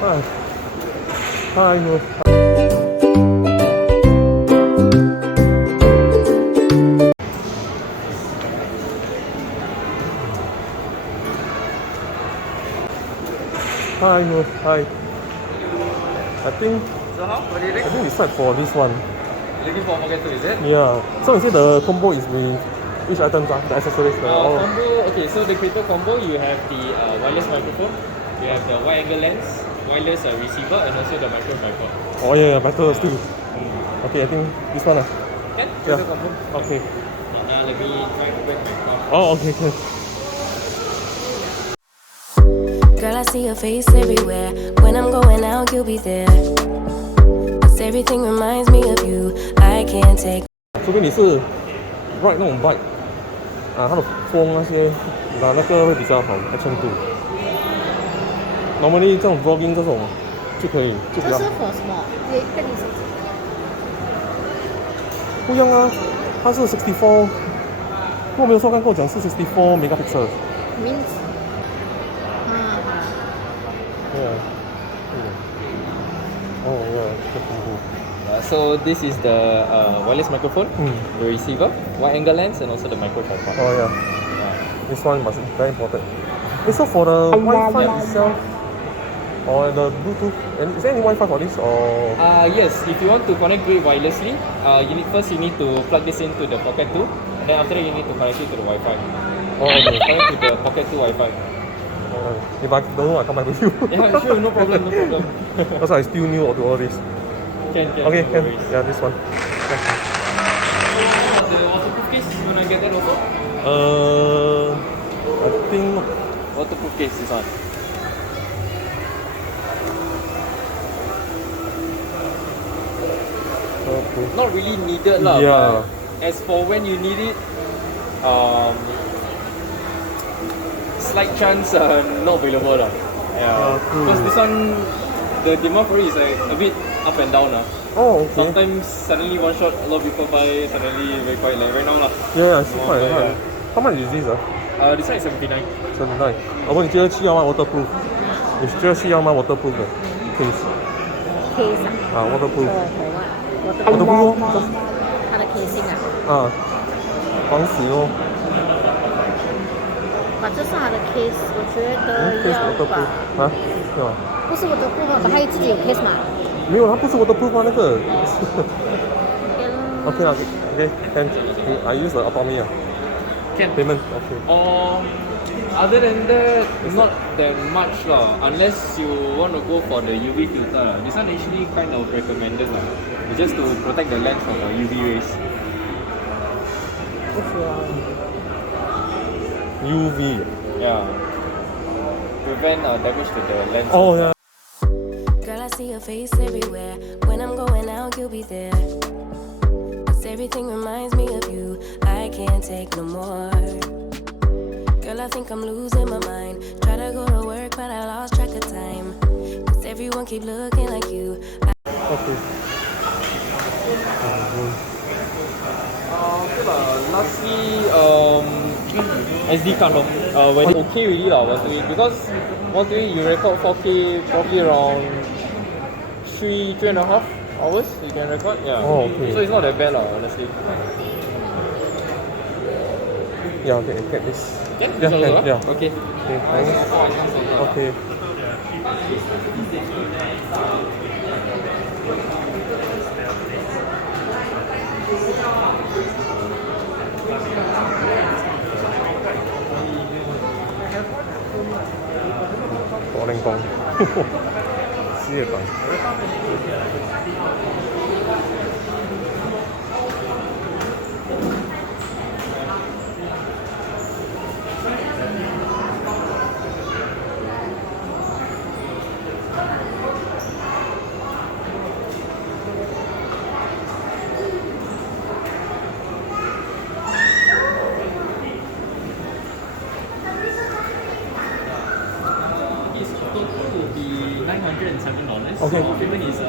Hi. Hi, no. Hi, no. Hi. I think So how? What do you think? I think we decide for this one. Looking for pocket too, is it? Yeah. So you say the combo is with which items are the accessories? Combo, okay, so the creator combo, you have the wireless microphone, you have the wide angle lens, wireless receiver, and also the micro tripod. Oh yeah, better still. Okay, I think this one. Can? Yeah. Creator combo. Okay. Let me try to open my car. Oh, okay, okay. Girl, I see your face everywhere. When I'm going out, you'll be there. 'Cause everything reminds me of you. I can't take. 除非你是 ride 那种 bike 啊，它的风那些，那个会比较好，action 度。Normally 这种 vlogging 这种就可以，就比较这是 for 什么？跟你手机不一样啊。它是64，我没有说看过讲是64 megapixel。 means 哦，yeah，这恐怖。So this is the wireless microphone, the receiver, wide angle lens, and also the micro tripod. Oh yeah. This one must be very important. So for the Wi-Fi itself, or the Bluetooth, and is there any Wi-Fi for this or? Yes, if you want to connect to it wirelessly, you need to plug this into the Pocket 2, and then after that you need to connect it to the Wi-Fi. Oh, okay. Connect to the Pocket 2 Wi-Fi. If I don't know, I come back with you. Yeah, sure, no problem, no problem. Because I still new to all this. Can. Okay, no can. worries. Yeah, this one. The waterproof case, you wanna get that also? I think Waterproof case, this one. Not really needed lah. Yeah. But as for when you need it, slight chance not available lah. Yeah. true. Because this one, the demand for it is like a bit up and down lah. Oh, okay. Sometimes suddenly one shot, a lot of people buy. Suddenly very quiet like right now lah. Yeah, I see quite yeah. high. How much is this? This one is 79. 79。如果你觉得需要吗 ？Waterproof。你觉得需要吗 ？Waterproof 的 case。 case 啊，waterproof。waterproof 哦，它的 casing 啊，防死哦。这是它的 case， 我觉得要吧。啊？对吧？不是 waterproof，它自己有 case 嘛？没有，它不是 waterproof 啊，那个。OK 啦 ，OK，can I use the Apple Pay 啊 Can. Payment OK。Other than that, not that much lah. Unless you want to go for the UV filter lah. This one actually kind of recommended lah. It's just to protect the lens from the UV rays. UV。Yeah. Prevent damage to the lens. Oh yeah. Girl, I see your face everywhere. When I'm going out, you'll be there. 'Cause everything reminds me of you. I can't take no more. Girl, I think I'm losing my mind. Try to go to work, but I lost track of time. 'Cause everyone keep looking like you. Okay. Okay lah. Lastly, SD card lor. When okay really lah, 128 because 128 you record 4K probably around 3.5 hours you can record. Yeah. Oh, okay. So it's not that bad lah, honestly. Yeah, okay, get this. Can? Yeah, This also, can, yeah. Okay. Okay, thanks. Okay. Có lên con. Siết bạn. $907. Okay. So payment is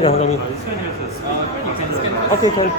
Yeah, I mean. you can scan. Okay, can.